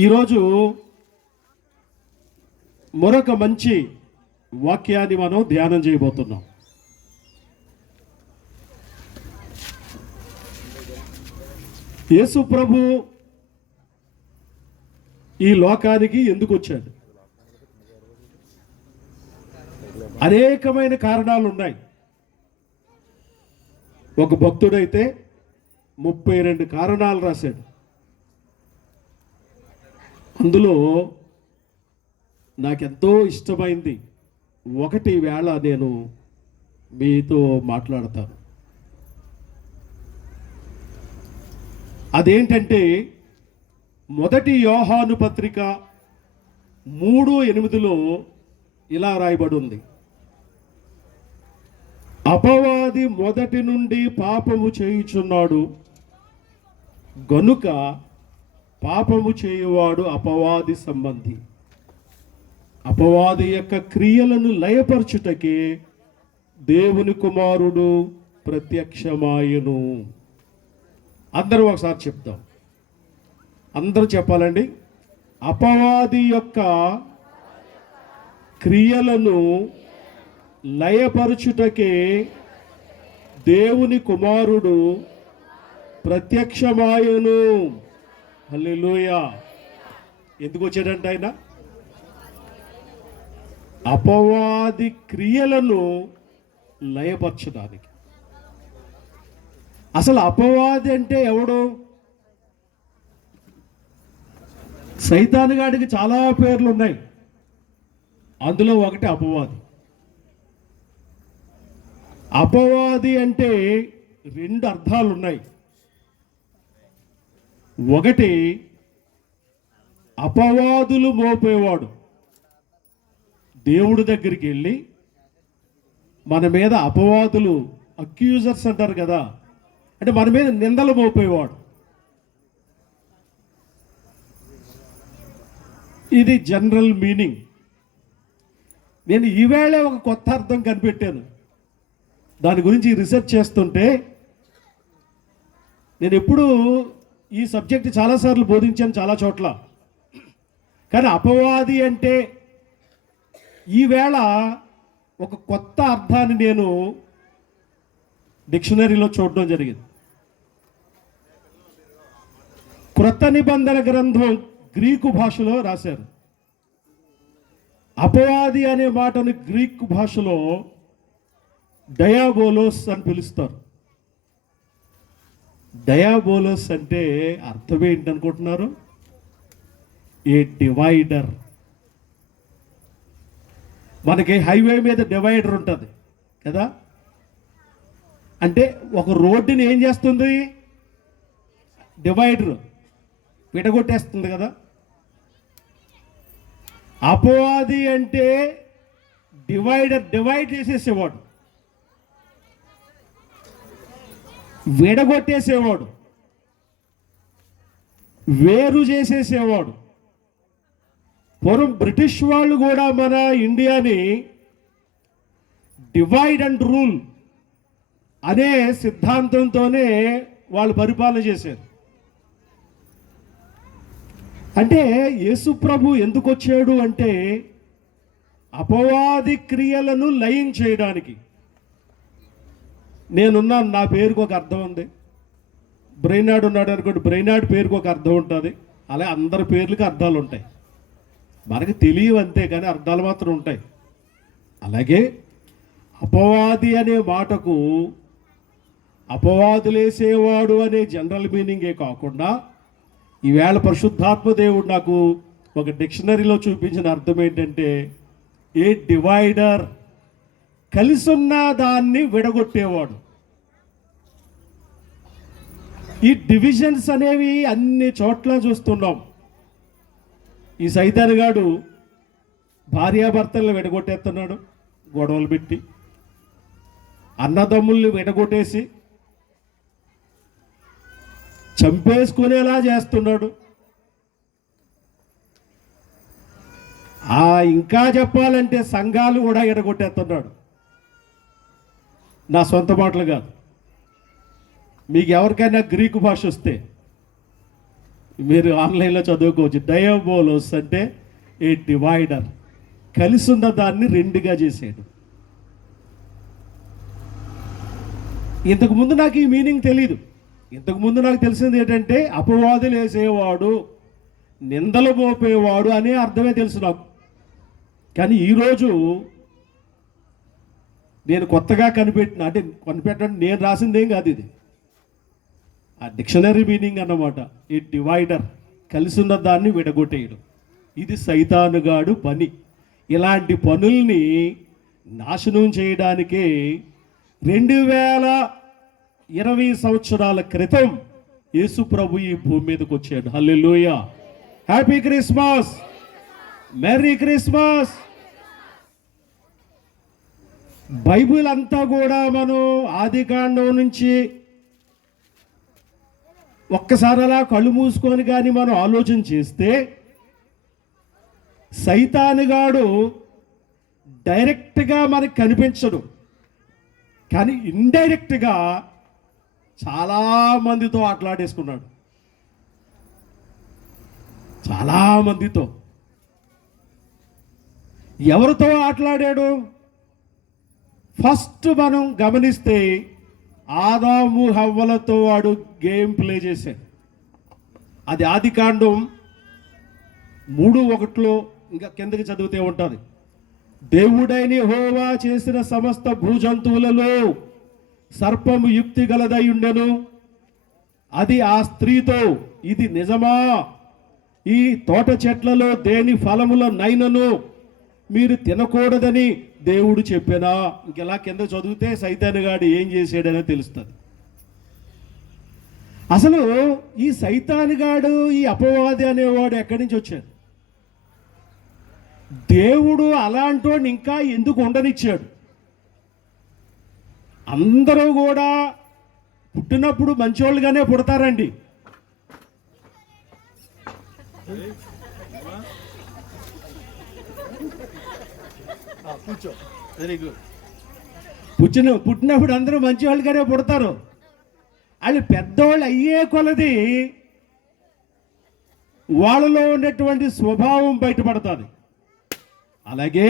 ఈరోజు మరొక మంచి వాక్యాన్ని మనం ధ్యానం చేయబోతున్నాం. యేసు ప్రభు ఈ లోకానికి ఎందుకు వచ్చాడు? అనేకమైన కారణాలు ఉన్నాయి. ఒక భక్తుడైతే 32 కారణాలు రాశాడు. అందులో నాకెంతో ఇష్టమైంది ఒకటి వేళ నేను మీతో మాట్లాడతాను. అదేంటంటే మొదటి యోహాను పత్రిక 3:8 ఇలా రాయబడి ఉంది, అపవాది మొదటి నుండి పాపము చేయుచున్నాడు గనుక పాపము చేయువాడు అపవాది సంబంధి. అపవాది యొక్క క్రియలను లయపరచుటకే దేవుని కుమారుడు ప్రత్యక్షమాయను. అందరూ ఒకసారి చెప్తాం, అందరూ చెప్పాలండి. అపవాది యొక్క క్రియలను లయపరచుటకే దేవుని కుమారుడు ప్రత్యక్షమాయను. హల్లెలూయా. ఎందుకు వచ్చాడంటే ఆయన అపవాది క్రియలను లయపరచడానికి. అసలు అపవాది అంటే ఎవడు? సైతానుగాడికి చాలా పేర్లు ఉన్నాయి, అందులో ఒకటి అపవాది. అపవాది అంటే 2 అర్థాలు ఉన్నాయి. ఒకటి అపవాదులు మోపేవాడు. దేవుడి దగ్గరికి వెళ్ళి మన మీద అపవాదులు, అక్యూజర్స్ అంటారు కదా, అంటే మన మీద నిందలు మోపేవాడు. ఇది జనరల్ మీనింగ్. నేను ఈవేళ ఒక కొత్త అర్థం కనిపెట్టాను. దాని గురించి రీసెర్చ్ చేస్తుంటే నేను ఎప్పుడు ఈ సబ్జెక్ట్ చాలాసార్లు బోధించాను చాలా చోట్ల, కానీ అపవాది అంటే ఈవేళ ఒక కొత్త అర్థాన్ని నేను డిక్షనరీలో చూడడం జరిగింది. క్రొత్త నిబంధన గ్రంథం గ్రీకు భాషలో రాశారు. అపవాది అనే మాటను గ్రీకు భాషలో డయాబోలోస్ అని పిలుస్తారు. డయాబోలోస్ అంటే అర్థం ఏంటనుకుంటున్నారు? ఏ డివైడర్. మనకి హైవే మీద డివైడర్ ఉంటుంది కదా, అంటే ఒక రోడ్డుని ఏం చేస్తుంది? డివైడర్ విడగొట్టేస్తుంది కదా. అపవాది అంటే డివైడ్ చేసేసేవాడు, విడగొట్టేసేవాడు, వేరు చేసేసేవాడు. పూర్వం బ్రిటిష్ వాళ్ళు కూడా మన ఇండియాని డివైడ్ అండ్ రూల్ అనే సిద్ధాంతంతోనే వాళ్ళు పరిపాలన చేశారు. అంటే యేసు ప్రభు ఎందుకు వచ్చాడు అంటే అపవాది క్రియలను లయం చేయడానికి. నేనున్నాను, నా పేరుకు ఒక అర్థం ఉంది. బ్రెయినాడ్ ఉన్నాడు అనుకోండి, బ్రెయినాడ్ పేరుకు ఒక అర్థం ఉంటుంది. అలాగే అందరి పేర్లకి అర్థాలు ఉంటాయి. మనకి తెలియవు అంతే, కానీ అర్థాలు మాత్రం ఉంటాయి. అలాగే అపవాది అనే మాటకు అపవాదులేసేవాడు అనే జనరల్ మీనింగే కాకుండా ఈవేళ పరిశుద్ధాత్మ దేవుడు నాకు ఒక డిక్షనరీలో చూపించిన అర్థం ఏంటంటే ఏ డివైడర్, కలిసున్న దాన్ని విడగొట్టేవాడు. ఈ డివిజన్స్ అనేవి అన్ని చోట్ల చూస్తున్నాం. ఈ సైతానుగాడు భార్యాభర్తలను విడగొట్టేస్తున్నాడు, గొడవలు పెట్టి అన్నదమ్ముల్ని విడగొట్టేసి చంపేసుకునేలా చేస్తున్నాడు. ఇంకా చెప్పాలంటే సంఘాలు కూడా ఎడగొట్టేస్తున్నాడు. నా సొంత మాటలు కాదు, మీకు ఎవరికైనా గ్రీకు భాష వస్తే మీరు ఆన్లైన్లో చదువుకోవచ్చు. డయాబోలోస్ అంటే ఏ డివైడర్, కలిసి ఉన్న దాన్ని రెండుగా చేసాడు. ఇంతకుముందు నాకు ఈ మీనింగ్ తెలీదు. ఇంతకుముందు నాకు తెలిసింది ఏంటంటే అపవాదులు వేసేవాడు, నిందలు మోపేవాడు అనే అర్థమే తెలుసు నాకు. కానీ ఈరోజు నేను కొత్తగా కనిపెట్టడం నేను రాసిందేం కాదు, ఇది ఆ డిక్షనరీ మీనింగ్ అన్నమాట. ఈ డివైడర్, కలిసి ఉన్న దాన్ని విడగొట్టేయడం, ఇది సైతానుగాడు పని. ఇలాంటి పనుల్ని నాశనం చేయడానికే 2020 సంవత్సరాల క్రితం యేసు ప్రభు ఈ భూమి మీదకి వచ్చాడు. Hallelujah, happy Christmas, merry Christmas. Bible అంతా కూడా మనం ఆదికాండం నుంచి ఒక్కసారి అలా కళ్ళు మూసుకొని కానీ మనం ఆలోచన చేస్తే సైతానుగాడు డైరెక్ట్గా మనకు కనిపించడు, కానీ ఇండైరెక్ట్గా చాలామందితో ఆటలాడేసుకున్నాడు. చాలామందితో. ఎవరితో ఆటలాడాడు? ఫస్ట్ మనం గమనిస్తే ఆదాము హవ్వలతో వాడు గేమ్ ప్లే చేశాడు. అది ఆదికాండం 3:1 ఇంకా కిందకి చదివితే ఉంటుంది. దేవుడైన యెహోవా చేసిన సమస్త భూజంతువులలో సర్పము యుక్తి గలదై ఉండెను. అది ఆ స్త్రీతో, ఇది నిజమా? ఈ తోట చెట్లలో దేని ఫలముల నైనను మీరు తినకూడదని దేవుడు చెప్పానా? ఇంకెలా కింద చదివితే సైతానుగాడు ఏం చేసాడనే తెలుస్తుంది. అసలు ఈ సైతానుగాడు, ఈ అపవాది అనేవాడు ఎక్కడి నుంచి వచ్చాడు? దేవుడు అలాంటి వాడిని ఇంకా ఎందుకు ఉండనిచ్చాడు? అందరూ కూడా పుట్టినప్పుడు మంచోళ్ళుగానే పుడతారండి. Very good. పుట్టినప్పుడు అందరూ మంచి వాళ్ళుగానే పుడతారు. వాళ్ళు పెద్దవాళ్ళు అయ్యే కొలది వాళ్ళలో ఉన్నటువంటి స్వభావం బయటపడుతుంది. అలాగే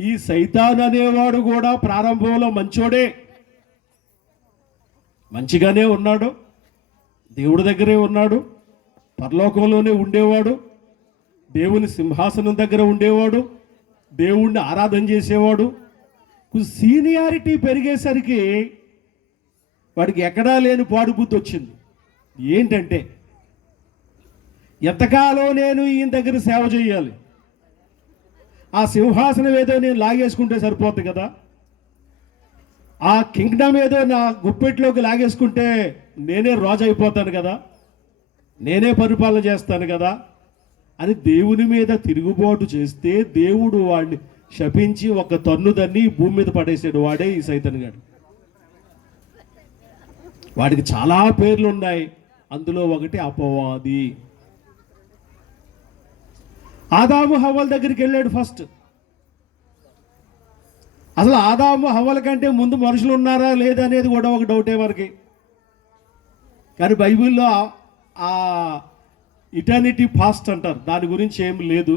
ఈ సైతాన్ అనేవాడు కూడా ప్రారంభంలో మంచోడే, మంచిగానే ఉన్నాడు, దేవుడి దగ్గరే ఉన్నాడు, పరలోకంలోనే ఉండేవాడు, దేవుని సింహాసనం దగ్గర ఉండేవాడు, దేవుణ్ణి ఆరాధన చేసేవాడు. సీనియారిటీ పెరిగేసరికి వాడికి ఎక్కడా లేని పాడు బుద్ధి వచ్చింది. ఏంటంటే ఎంతకాలం నేను ఈయన దగ్గర సేవ చేయాలి, ఆ సింహాసనం ఏదో నేను లాగేసుకుంటే సరిపోతుంది కదా, ఆ కింగ్డమ్ ఏదో నా గుప్పెట్లోకి లాగేసుకుంటే నేనే రాజు అయిపోతాను కదా, నేనే పరిపాలన చేస్తాను కదా అని దేవుని మీద తిరుగుబాటు చేస్తే దేవుడు వాడిని శపించి ఒక తన్నుదన్ని భూమి మీద పడేసాడు. వాడే ఈ సైతానుగాడు. వాడికి చాలా పేర్లు ఉన్నాయి, అందులో ఒకటి అపవాది. ఆదాము హవ్వల దగ్గరికి వెళ్ళాడు ఫస్ట్. అసలు ఆదాము హవ్వల కంటే ముందు మనుషులు ఉన్నారా లేదా అనేది కూడా ఒక డౌటే మనకి. కానీ బైబిల్లో ఆ ఇటర్నిటీ పాస్ట్ అంటారు, దాని గురించి ఏం లేదు.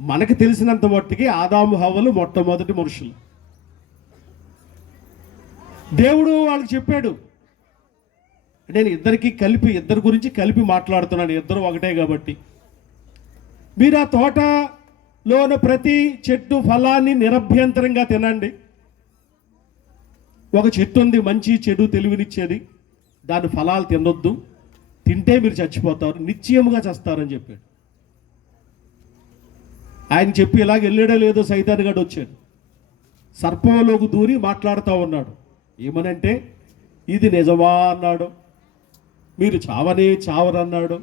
మనకు తెలిసినంత మట్టుకి ఆదాము హవ్వలు మొట్టమొదటి మనుషులు. దేవుడు వాళ్ళకి చెప్పాడు, నేను ఇద్దరి గురించి కలిపి మాట్లాడుతున్నాను, ఇద్దరు ఒకటే కాబట్టి. మీరు ఆ తోటలో ఉన్న ప్రతి చెట్టు ఫలాన్ని నిరభ్యంతరంగా తినండి. ఒక చెట్టు ఉంది మంచి చెడు తెలివినిచ్చేది, దాని ఫలాలు తినొద్దు, తింటే మీరు చచ్చిపోతారు, నిశ్చయముగా చస్తారని చెప్పాడు. ఆయన చెప్పి ఇలాగ వెళ్ళాడో లేదో సైతానుగాడు వచ్చాడు, సర్పంలోకి దూరి మాట్లాడుతూ ఉన్నాడు. ఏమనంటే ఇది నిజమా అన్నాడు, మీరు చావరన్నాడు,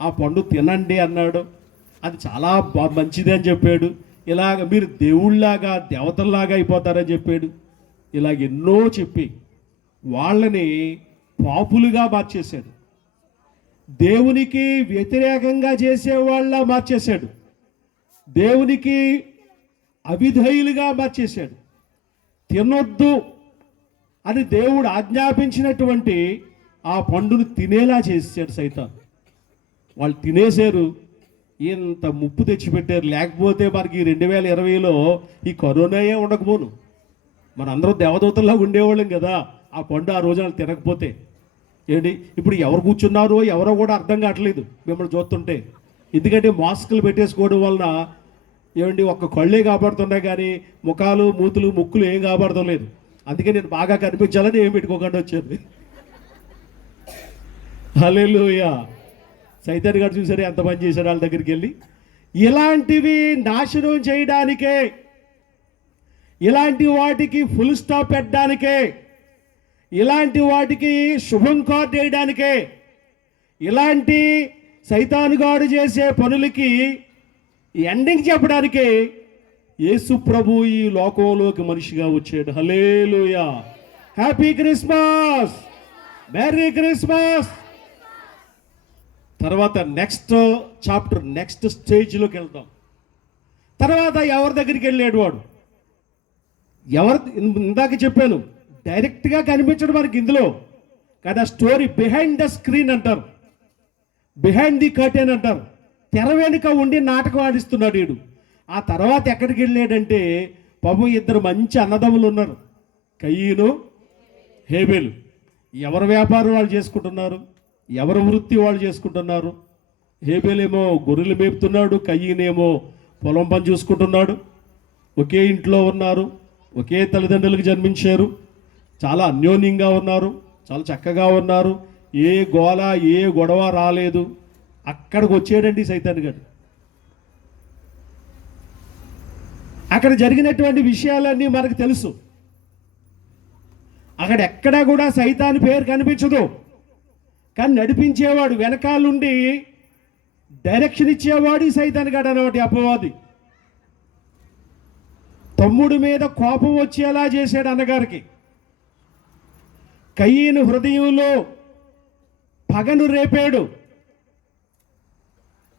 ఆ పండు తినండి అన్నాడు, అది చాలా మంచిది అని చెప్పాడు. ఇలాగ మీరు దేవుళ్ళలాగా దేవతల్లాగా అయిపోతారని చెప్పాడు. ఇలాగ ఎన్నో చెప్పి వాళ్ళని పాపులుగా మార్చేశాడు, దేవునికి వ్యతిరేకంగా చేసేవాళ్ళ మార్చేశాడు, దేవునికి అవిధేయులుగా మార్చేశాడు. తినొద్దు అని దేవుడు ఆజ్ఞాపించినటువంటి ఆ పండును తినేలా చేసాడు సైతాన్. వాళ్ళు తినేశారు, ఇంత ముప్పు తెచ్చిపెట్టారు. లేకపోతే మనకి 2020లో ఈ కరోనాయే ఉండకపోను, మనందరం దేవదూతల్లా ఉండేవాళ్ళం కదా. ఆ పండు ఆ రోజు వాళ్ళు తినకపోతే ఏంటి, ఇప్పుడు ఎవరు కూర్చున్నారో ఎవరో కూడా అర్థం కావట్లేదు మిమ్మల్ని చూస్తుంటే. ఎందుకంటే మాస్కులు పెట్టేసుకోవడం వలన ఏమండి ఒక్క కళ్ళే కాపాడుతున్నాయి కానీ ముఖాలు మూతులు ముక్కులు ఏం కాపాడడం లేదు. అందుకే నేను బాగా కనిపించాలని ఏం పెట్టుకోకుండా వచ్చాను. హల్లెలూయా. సైతాన్ గారు చూసారు ఎంత పని చేశాడు వాళ్ళ దగ్గరికి వెళ్ళి. ఇలాంటివి నాశనం చేయడానికే, ఇలాంటి వాటికి ఫుల్ స్టాప్ పెట్టడానికే, ఇలాంటి వాటికి శుభం కార్డు వేయడానికే, ఇలాంటి సైతాను గాడు చేసే పనులకి ఎండింగ్ చెప్పడానికే యేసు ప్రభు ఈ లోకంలోకి మనిషిగా వచ్చాడు. Hallelujah. Happy Christmas, merry Christmas. తర్వాత నెక్స్ట్ చాప్టర్, నెక్స్ట్ స్టేజ్లోకి వెళ్తాం. తర్వాత ఎవరి దగ్గరికి వెళ్ళాడు వాడు? ఇందాక చెప్పాను, డైరెక్ట్గా కనిపించడం మనకి ఇందులో కదా. స్టోరీ బిహైండ్ ద స్క్రీన్ అంటారు, బిహైండ్ ది కర్టెన్ అంటారు. తెర వెనుక ఉండి నాటకం ఆడిస్తున్నాడు వీడు. ఆ తర్వాత ఎక్కడికి వెళ్ళాడంటే, పాపం ఇద్దరు మంచి అన్నదమ్ములు ఉన్నారు, కయీను హేబెలు. ఎవరి వ్యాపారం వాళ్ళు చేసుకుంటున్నారు, ఎవరి వృత్తి వాళ్ళు చేసుకుంటున్నారు. హేబెలేమో గొర్రెలు మేపుతున్నాడు, కయీనేమో పొలం పని చూసుకుంటున్నాడు. ఒకే ఇంట్లో ఉన్నారు, ఒకే తల్లిదండ్రులకు జన్మించారు, చాలా అన్యోన్యంగా ఉన్నారు, చాలా చక్కగా ఉన్నారు. ఏ గోల ఏ గొడవ రాలేదు. అక్కడికి వచ్చాడండి సైతాన్ గారు. అక్కడ జరిగినటువంటి విషయాలన్నీ మనకు తెలుసు. అక్కడ ఎక్కడా కూడా సైతాన్ పేరు కనిపించదు, కానీ నడిపించేవాడు, వెనకాలండి డైరెక్షన్ ఇచ్చేవాడు ఈ సైతాన్ గాడు అన్నమాట, అపవాది. తమ్ముడి మీద కోపం వచ్చేలా చేశాడు అన్నగారికి. కయీను హృదయంలో పగను రేపాడు.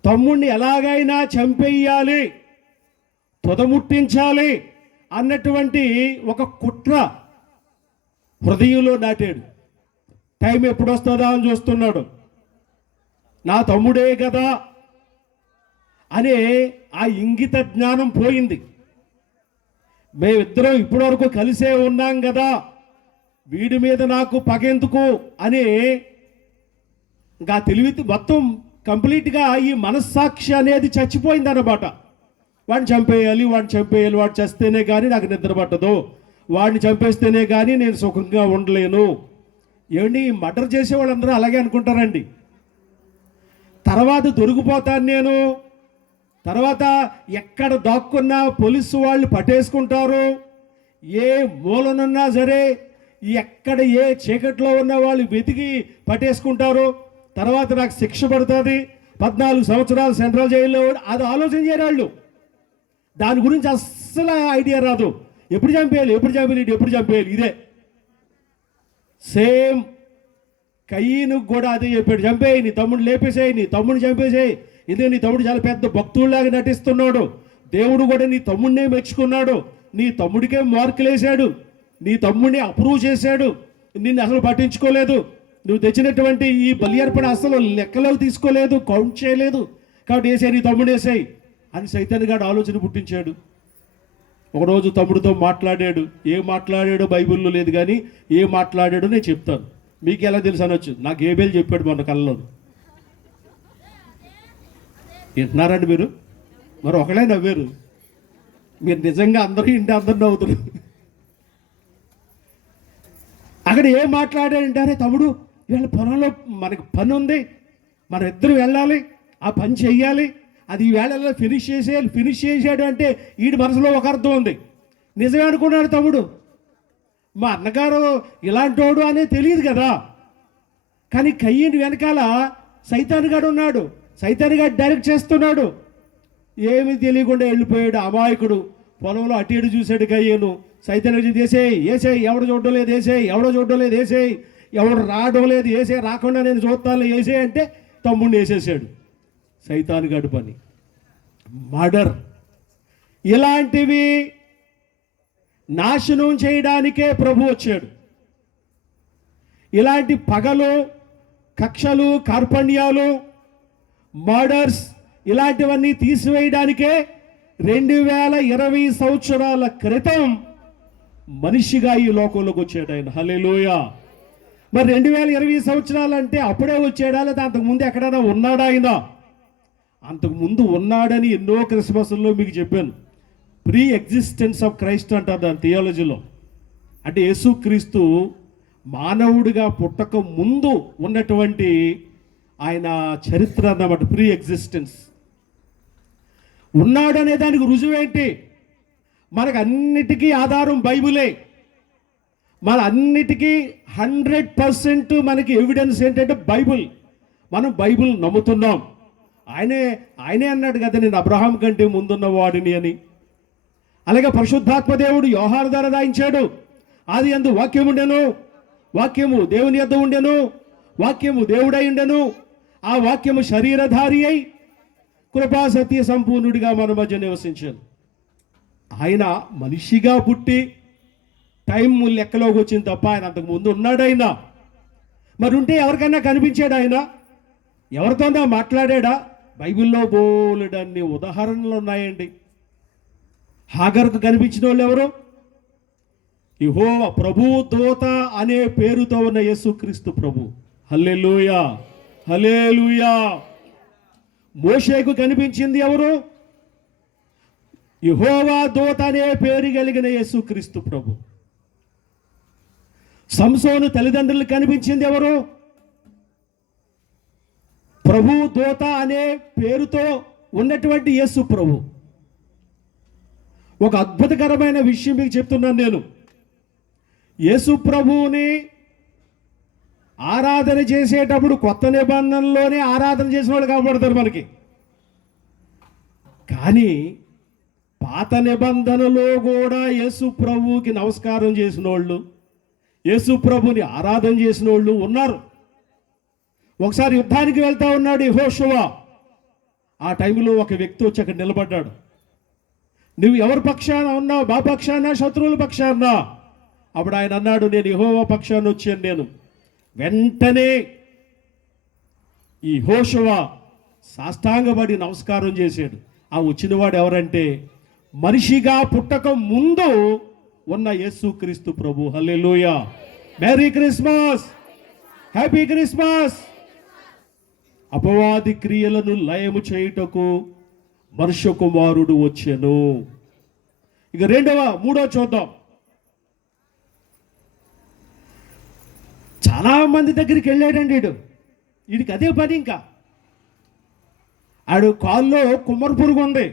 తమ్ముడిని ఎలాగైనా చంపేయాలి, తుదముట్టించాలి అన్నటువంటి ఒక కుట్ర హృదయంలో నాటాడు. టైం ఎప్పుడు వస్తుందా అని చూస్తున్నాడు. నా తమ్ముడే కదా అనే ఆ ఇంగిత జ్ఞానం పోయింది. మేమిద్దరం ఇప్పటివరకు కలిసే ఉన్నాం కదా, వీడి మీద నాకు పగెందుకు అని ఇంకా తెలివి మొత్తం కంప్లీట్గా ఈ మనస్సాక్షి అనేది చచ్చిపోయింది అన్నమాట. వాడిని చంపేయాలి, వాడిని చంపేయాలి, వాడు చేస్తేనే కానీ నాకు నిద్ర పట్టదు, వాడిని చంపేస్తేనే కానీ నేను సుఖంగా ఉండలేను. ఏమండి, మర్డర్ చేసే వాళ్ళందరూ అలాగే అనుకుంటారండి. తర్వాత దొరికిపోతాను నేను, తర్వాత ఎక్కడ దాక్కున్నా పోలీసు వాళ్ళు పట్టేసుకుంటారు, ఏ మూలనున్నా సరే ఎక్కడ ఏ చీకట్లో ఉన్న వాళ్ళు వెతికి పట్టేసుకుంటారు, తర్వాత నాకు శిక్ష పడుతుంది, 14 సంవత్సరాలు సెంట్రల్ జైల్లో. అది ఆలోచన చేయరాళ్ళు, దాని గురించి అస్సలు ఐడియా రాదు. ఎప్పుడు చంపేయాలి, ఎప్పుడు చంపేయాలి, ఎప్పుడు చంపేయాలి, ఇదే సేమ్. కయీను కూడా అదే చెప్పాడు, చంపేయి, నీ తమ్ముడు లేపేసేయి, నీ తమ్ముడిని చంపేసేయి. ఇదే నీ తమ్ముడు చాలా పెద్ద భక్తుడిలాగా నటిస్తున్నాడు, దేవుడు కూడా నీ తమ్ముడినే మెచ్చుకున్నాడు, నీ తమ్ముడికే మార్కులు వేశాడు, నీ తమ్ముడిని అప్రూవ్ చేశాడు, నిన్ను అసలు పట్టించుకోలేదు, నువ్వు తెచ్చినటువంటి ఈ బలి అర్పణ అసలు లెక్కలోకి తీసుకోలేదు, కౌంట్ చేయలేదు, కాబట్టి వేసే నీ తమ్ముడు వేసాయి అని సైతాన్ గాడు ఆలోచన పుట్టించాడు. ఒకరోజు తమ్ముడితో మాట్లాడాడు. ఏం మాట్లాడాడో బైబిల్లో లేదు, కానీ ఏం మాట్లాడాడో నేను చెప్తాను. మీకు ఎలా తెలుసు అనొచ్చు, నాకు హేబెలు చెప్పాడు మొన్న కళ్ళలో. వింటున్నారండి మీరు? మరి ఒకళ్ళే నవ్వారు, మీరు నిజంగా అందరూ ఇంటి అందరు నవ్వుతున్నారు. అక్కడ ఏం మాట్లాడాడంటే, అరే తమ్ముడు వీళ్ళ పొలంలో మనకు పని ఉంది, మనం ఇద్దరు వెళ్ళాలి, ఆ పని చెయ్యాలి, అది ఈ వేళల్లో ఫినిష్ చేసేయాలి. ఫినిష్ చేసాడు అంటే వీడి మనసులో ఒక అర్థం ఉంది. నిజమే అనుకున్నాడు తమ్ముడు, మా అన్నగారు ఇలాంటోడు అనేది తెలియదు కదా. కానీ కయ్యని వెనకాల సైతాన్ గాడు ఉన్నాడు, సైతాన్ గాడు డైరెక్ట్ చేస్తున్నాడు. ఏమీ తెలియకుండా వెళ్ళిపోయాడు అమాయకుడు. పొలంలో అటు ఇటు చూశాడు కయ్యను. సైతాన్ గారు వేసేయి, వేసేయి, ఎవడు చూడడం లేదు, వేసేయి, ఎవడో చూడడం లేదు, వేసేయి, ఎవడు రావడం లేదు, వేసే, రాకుండా నేను చూస్తాను, వేసే అంటే తమ్ముడిని వేసేసాడు. సైతాన్ గాడి పని మర్డర్. ఇలాంటివి నాశనం చేయడానికే ప్రభు వచ్చాడు. ఇలాంటి పగలు కక్షలు, కార్పణ్యాలు, మర్డర్స్ ఇలాంటివన్నీ తీసివేయడానికే 2020 సంవత్సరాల క్రితం మనిషిగా ఈ లోకంలోకి వచ్చాడు ఆయన. హల్లెలూయా. మరి 2020 సంవత్సరాలు అంటే అప్పుడే వచ్చాడా, లేదా అంతకుముందు ఎక్కడైనా ఉన్నాడా ఆయన? అంతకుముందు ఉన్నాడని ఎన్నో క్రిస్మస్లో మీకు చెప్పాను. ప్రీ ఎగ్జిస్టెన్స్ ఆఫ్ క్రైస్ట్ అంటారు దాని థియాలజీలో. అంటే యేసుక్రీస్తు మానవుడిగా పుట్టక ముందు ఉన్నటువంటి ఆయన చరిత్ర అన్నమాట. ప్రీ ఎగ్జిస్టెన్స్ ఉన్నాడనే దానికి రుజువేంటి? మనకు అన్నిటికీ ఆధారం బైబిలే. మన అన్నిటికీ 100% మనకి ఎవిడెన్స్ ఏంటంటే బైబిల్. మనం బైబిల్ నమ్ముతున్నాం. ఆయనే అన్నాడు కదా, నేను అబ్రహాం కంటే ముందున్న వాడిని అని. అలాగే పరిశుద్ధాత్మ దేవుడు యోహాను ద్వారా రాయించాడు, ఆది యందు వాక్యం ఉండెను, వాక్యము దేవుని యొద్ద ఉండెను, వాక్యము దేవుడై ఉండెను, ఆ వాక్యము శరీరధారి అయి కృపా సత్య సంపూర్ణుడిగా మన మధ్య నివసించాడు. ఆయన మనిషిగా పుట్టి టైం లెక్కలోకి వచ్చింది తప్ప ఆయన అంతకు ముందు ఉన్నాడు. ఆయన మరి ఉంటే ఎవరికైనా కనిపించాడు? ఆయన ఎవరితోనా మాట్లాడా? బైబిల్లో బోలెడన్ని ఉదాహరణలు ఉన్నాయండి. హాగర్కు కనిపించిన వాళ్ళు ఎవరు? యెహోవా ప్రభు దూత అనే పేరుతో ఉన్న యేసుక్రీస్తు ప్రభు. హల్లెలూయా, హల్లెలూయా. మోషేకు కనిపించింది ఎవరు? యెహోవా దూత అనే పేరు కలిగిన యేసుక్రీస్తు ప్రభు. సంసోను తల్లిదండ్రులకు కనిపించింది ఎవరు? ప్రభు దూత అనే పేరుతో ఉన్నటువంటి యేసు ప్రభు. ఒక అద్భుతకరమైన విషయం మీకు చెప్తున్నాను నేను. యేసు ప్రభువుని ఆరాధన చేసేటప్పుడు కొత్త నిబంధనలోనే ఆరాధన చేసిన వాళ్ళు కనబడతారు మనకి. కానీ పాత నిబంధనలో కూడా యేసు ప్రభువుకి నమస్కారం చేసిన వాళ్ళు, యేసు ప్రభుని ఆరాధన చేసిన వాళ్ళు ఉన్నారు. ఒకసారి యుద్ధానికి వెళ్తా ఉన్నాడు యెహోషువ. ఆ టైంలో ఒక వ్యక్తి వచ్చి అక్కడ నిలబడ్డాడు. నువ్వు ఎవరి పక్షాన ఉన్నావు? మా పక్షాన, శత్రువుల పక్షాన? అప్పుడు ఆయన అన్నాడు, నేను యెహోవా పక్షాన వచ్చాను నేను. వెంటనే ఈ యెహోషువ సాష్టాంగపడి నమస్కారం చేశాడు. ఆ వచ్చినవాడు ఎవరంటే మనిషిగా పుట్టక ముందు ఉన్న యేసుక్రీస్తు ప్రభు. Hallelujah. Merry Christmas, happy Christmas. అపవాది క్రియలను లయము చేయుటకు మనుష్య కుమారుడు వచ్చెను. ఇక మూడో చూద్దాం. చాలా మంది దగ్గరికి వెళ్ళాడండి వీడికి అదే పని. ఇంకా ఆడు కాల్లో కుమ్మర పురుగు ఉంది,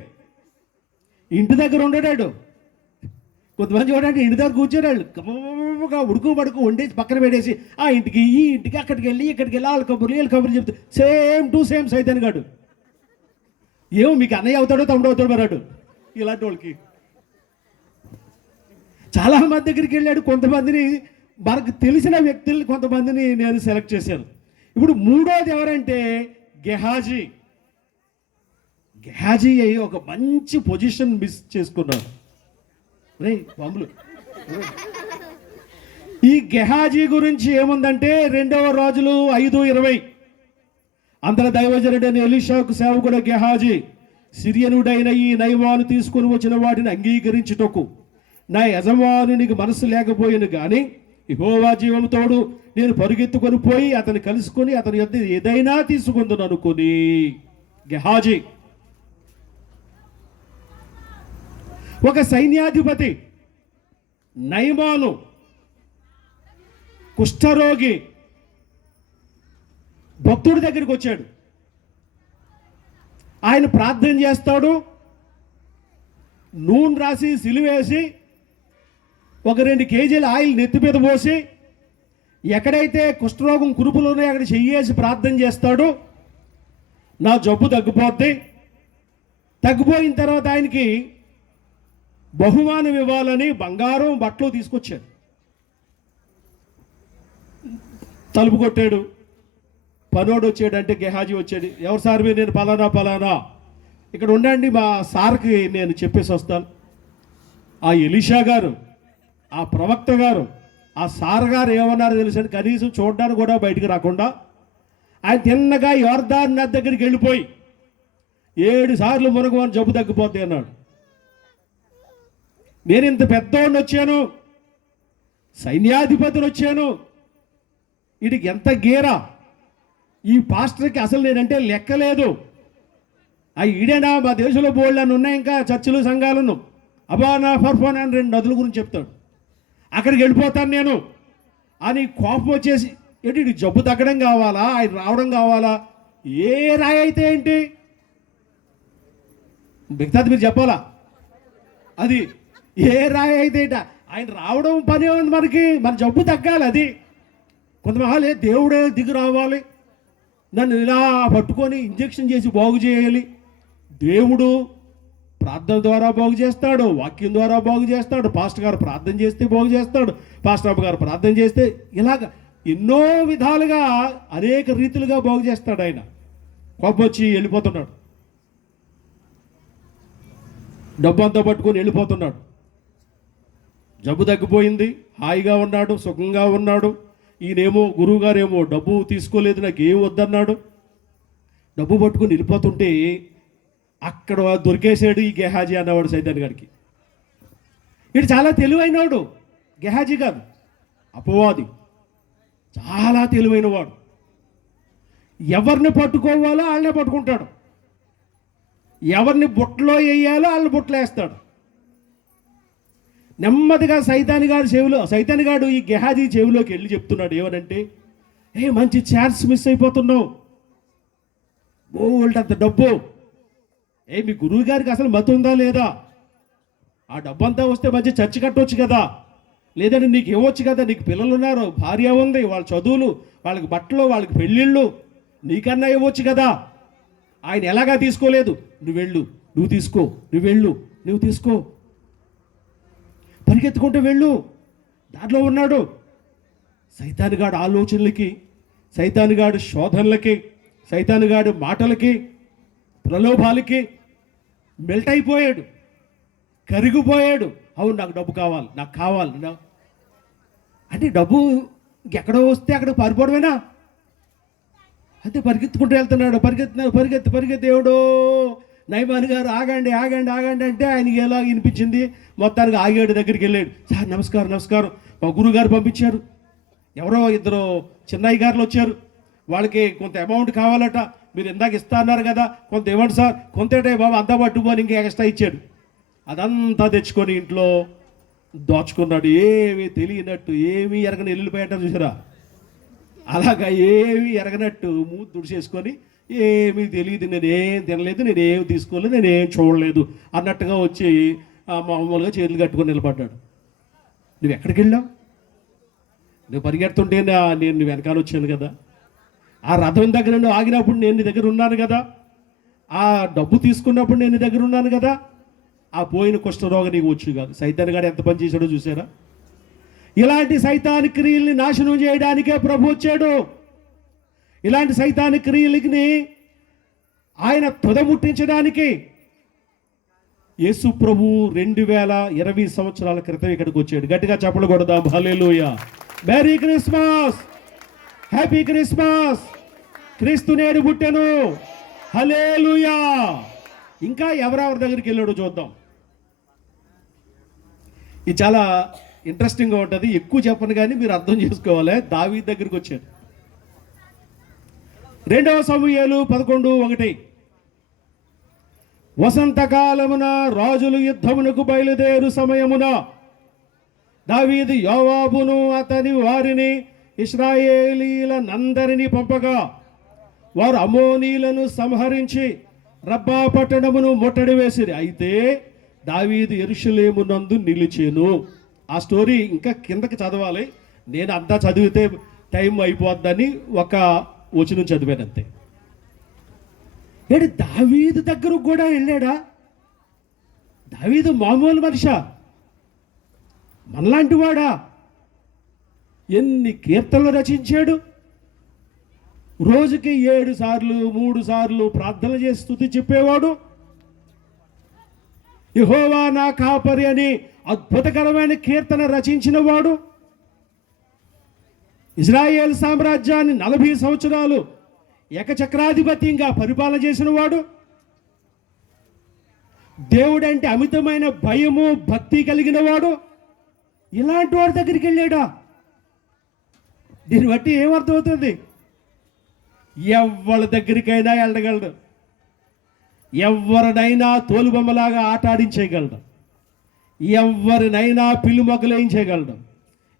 ఇంటి దగ్గర ఉండడాడు. కొంతమంది చూడండి ఇంటి దగ్గర కూర్చోడాళ్ళు గమ్మగా ఉడుకు పడుకు వండేసి పక్కన పెట్టేసి ఆ ఇంటికి ఈ ఇంటికి అక్కడికి వెళ్ళి ఇక్కడికి వెళ్ళి వాళ్ళ కబుర్లు చెప్తే సేమ్ టు సేమ్ సైతాన్ గాడు. ఏమో మీకు అన్నయ్య అవుతాడో తమ్ముడు అవుతాడో మరాడు. ఇలాంటి వాళ్ళకి చాలా మంది దగ్గరికి వెళ్ళాడు. కొంతమందిని మనకు తెలిసిన వ్యక్తుల్ని కొంతమందిని నేను సెలెక్ట్ చేశాను. ఇప్పుడు మూడోది ఎవరంటే గెహాజీ. గెహాజీ అయ్యి ఒక మంచి పొజిషన్ మిస్ చేసుకున్నాడు. రే బాంబులు. ఈ గెహాజీ గురించి ఏముందంటే 2వ రాజులు 5:20 అంతర దైవజనుడైన ఎలీషాకు సేవకుడు గెహాజీ సిరియనుడైన ఈ నయమాను తీసుకుని వచ్చిన వాటిని అంగీకరించుటకు నా యజమానునికి మనసు లేకపోయాను కానీ యెహోవా జీవముతోడు నేను పరుగెత్తుకొని పోయి అతన్ని కలుసుకొని అతని యొద్ద ఏదైనా తీసుకుందును అనుకుని. గెహాజీ ఒక సైన్యాధిపతి నయమాను కుష్ఠరోగి భక్తుడి దగ్గరికి వచ్చాడు. ఆయన ప్రార్థన చేస్తాడు, నూనె రాసి సిలువేసి ఒక 2 కేజీల ఆయిల్ నెత్తి మీద పోసి ఎక్కడైతే కుష్ఠరోగం కురుపులు ఉన్నాయో అక్కడ చెయ్యేసి ప్రార్థన చేస్తాడు. నా జబ్బు తగ్గిపోద్ది. తగ్గిపోయిన తర్వాత ఆయనకి బహుమానం ఇవ్వాలని బంగారం బట్టలు తీసుకొచ్చాడు. తలుపు కొట్టాడు. పనోడు వచ్చాడు. అంటే గెహాజీ వచ్చాడు. ఎవరు సార్ మీరు? నేను పలానా ఇక్కడ ఉండండి, మా సార్కి నేను చెప్పేసి వస్తాను. ఆ ఎలీషా గారు, ఆ ప్రవక్త గారు, ఆ సార్ గారు ఏమన్నారో తెలుసండి, కనీసం చూడడానికి కూడా బయటికి రాకుండా ఆయన తిన్నగా యోర్దాను నది దగ్గరికి వెళ్ళిపోయి 7 సార్లు మునగమని జబ్బు తగ్గిపోద్ది అన్నాడు. నేను ఇంత పెద్దవాడిని వచ్చాను, సైన్యాధిపతిని వచ్చాను, వీడికి ఎంత గీరా, ఈ పాస్టర్కి అసలు నేనంటే లెక్కలేదు, ఈడేనా మా దేశంలో బోల్డ్ ఉన్నాయి ఇంకా చర్చిలు సంఘాలను, అబానా ఫర్ఫోనా అని 2 నదుల గురించి చెప్తాడు, అక్కడికి వెళ్ళిపోతాను నేను అని కోపం వచ్చేసి, ఏంటి జబ్బు తగ్గడం కావాలా, ఆయన రావడం కావాలా, ఏ రాయి అయితే ఏంటి, మిగతాది మీరు చెప్పాలా, అది ఏ రాయి అయితే ఏంట, ఆయన రావడం పని ఉంది మనకి, మన జబ్బు తగ్గాలి. అది కొంతమంది దేవుడే దిగు రావాలి, నన్ను ఇలా పట్టుకొని ఇంజెక్షన్ చేసి బాగు చేయాలి. దేవుడు ప్రార్థన ద్వారా బాగు చేస్తాడు, వాక్యం ద్వారా బాగు చేస్తాడు, పాస్టర్ గారు ప్రార్థన చేస్తే బాగు చేస్తాడు, పాస్టర్ గారు ప్రార్థన చేస్తే ఇలాగ ఎన్నో విధాలుగా అనేక రీతులుగా బాగు చేస్తాడు. ఆయన కోపం వచ్చి వెళ్ళిపోతున్నాడు, డబ్బు అంతా పట్టుకొని వెళ్ళిపోతున్నాడు. జబ్బు తగ్గిపోయింది, హాయిగా ఉన్నాడు, సుఖంగా ఉన్నాడు. ఈయనేమో గురువుగారేమో డబ్బు తీసుకోలేదు, నాకు ఏం వద్దన్నాడు. డబ్బు పట్టుకొని వెళ్ళిపోతుంటే అక్కడ దొరికేసాడు ఈ గెహాజీ అన్నవాడు సైతాన్ గారికి. ఇటు చాలా తెలివైనవాడు, గెహాజీ కాదు అపవాది, చాలా తెలివైనవాడు. ఎవరిని పట్టుకోవాలో వాళ్ళనే పట్టుకుంటాడు, ఎవరిని బుట్టలో వేయాలో వాళ్ళని బుట్టలో వేస్తాడు. నెమ్మదిగా సైతాన్ గాడు ఈ గెహాజీ చెవిలోకి వెళ్ళి చెప్తున్నాడు ఏమనంటే, మంచి ఛాన్స్ మిస్ అయిపోతున్నావు, బోల్డ్ అంత డబ్బు, మీ గురువు గారికి అసలు మతి ఉందా లేదా, ఆ డబ్బు అంతా వస్తే మంచి చర్చి కట్టవచ్చు కదా, లేదంటే నీకు ఇవ్వచ్చు కదా, నీకు పిల్లలు ఉన్నారు, భార్య ఉంది, వాళ్ళ చదువులు, వాళ్ళకి బట్టలు, వాళ్ళకి పెళ్ళిళ్ళు, నీకన్నా ఇవ్వచ్చు కదా. ఆయన ఎలాగా తీసుకోలేదు, నువ్వు వెళ్ళు, నువ్వు తీసుకో, నువ్వు వెళ్ళు, నువ్వు తీసుకో, పరిగెత్తుకుంటూ వెళ్ళు, దాంట్లో ఉన్నాడు. సైతానుగాడు ఆలోచనలకి, సైతానుగాడు శోధనలకి, సైతానుగాడు మాటలకి, ప్రలోభాలకి మెల్ట్ అయిపోయాడు, కరిగిపోయాడు. అవును నాకు డబ్బు కావాలి, నాకు కావాలి అంటే డబ్బు ఎక్కడో వస్తే అక్కడ పారిపోవడమేనా? అయితే పరిగెత్తుకుంటూ వెళ్తున్నాడు, పరిగెత్తి దేవుడో నయమాన్ గారు ఆగండి ఆగండి ఆగండి అంటే ఆయనకి ఎలా వినిపించింది, మొత్తానికి ఆగాడు, దగ్గరికి వెళ్ళాడు. సార్ నమస్కారం నమస్కారం, మా గురువు గారు పంపించారు, ఎవరో 2 చిన్నయ్య గారులు వచ్చారు, వాళ్ళకి కొంత అమౌంట్ కావాలట, మీరు ఇందాక ఇస్తా అన్నారు కదా, కొంత ఇవ్వండి సార్. కొంతటే బాబు అంతా పట్టుకొని ఇంకా ఎక్స్ట్రా ఇచ్చాడు. అదంతా తెచ్చుకొని ఇంట్లో దోచుకున్నాడు, ఏమీ తెలియనట్టు, ఏమీ ఎరగని వెళ్ళిపోయాట చూసారా, అలాగా ఏమీ ఎరగనట్టు మూతి తుడిచేసుకొని, ఏమీ తెలియదు, నేనేం తినలేదు, నేనేం తీసుకోలేదు, నేనేం చూడలేదు అన్నట్టుగా వచ్చి మామూలుగా చేతులు కట్టుకొని నిలబడ్డాడు. నువ్వు ఎక్కడికి వెళ్ళావు? నువ్వు పరిగెడుతుంటే నేను వెనకాల వచ్చాను కదా, ఆ రథం దగ్గర నువ్వు ఆగినప్పుడు నేను నీ దగ్గర ఉన్నాను కదా, ఆ డబ్బు తీసుకున్నప్పుడు నేను నీ దగ్గర ఉన్నాను కదా, ఆ పోయిన కుష్ఠరోగం నీకు వచ్చు కాదు. సైతాన్ గారు ఎంత పని చేశాడో చూసారా? ఇలాంటి సైతాన్ క్రియల్ని నాశనం చేయడానికే ప్రభు వచ్చాడు. ఇలాంటి సైతాన్ క్రియలకి ఆయన తుదముట్టించడానికి యేసు ప్రభు 2020 సంవత్సరాల క్రితం ఇక్కడికి వచ్చాడు. గట్టిగా చప్పట్లు కొడదాం, హల్లెలూయా, మేరీ క్రిస్మస్, హ్యాపీ క్రిస్మస్, క్రీస్తు నేడు పుట్టెను, హల్లెలూయా. ఇంకా ఎవరెవరి దగ్గరికి వెళ్ళాడో చూద్దాం. ఇది చాలా ఇంట్రెస్టింగ్గా ఉంటుంది, ఎక్కువ చెప్పను కానీ మీరు అర్థం చేసుకోవాలి. దావీదు దగ్గరికి వచ్చాడు. 2 సమూయేలు 11:1 వసంతకాలమున రాజులు యుద్ధమునకు బయలుదేరు సమయమున దావీదు యోవాబును అతని వారిని ఇశ్రాయేలీలనందరినీ పంపగా వారు అమ్మోనీలను సంహరించి రబ్బా పట్టణమును ముట్టడి వేసిరి. అయితే దావీదు యెరూషలేము నందు నిలిచెను. ఆ స్టోరీ ఇంకా కిందకి చదవాలి, నేను అంతా చదివితే టైం అయిపోద్దని ఒక వచనం చదివాను అంతే. దావీదు దగ్గరకు కూడా వెళ్ళాడా? దావీదు మామూలు మనిషా, మనలాంటి వాడా? ఎన్ని కీర్తనలు రచించాడు, రోజుకి 7 సార్లు 3 సార్లు ప్రార్థన చేసి స్తుతి చెప్పేవాడు. యెహోవా నా కాపరి అని అద్భుతకరమైన కీర్తన రచించిన వాడు. ఇజ్రాయేల్ సామ్రాజ్యాన్ని 40 సంవత్సరాలు ఏకచక్రాధిపత్యంగా పరిపాలన చేసిన వాడు, దేవుడంటే అమితమైన భయము భక్తి కలిగిన వాడు, ఇలాంటి వాడి దగ్గరికి వెళ్ళాడా? దీన్ని బట్టి ఏమర్థమవుతుంది? ఎవరి దగ్గరికైనా వెళ్ళగలడు, ఎవరినైనా తోలుబొమ్మలాగా ఆట ఆడించేయగలడు, ఎవరినైనా పిల్లి మొగ్గలేయించేయగలడు,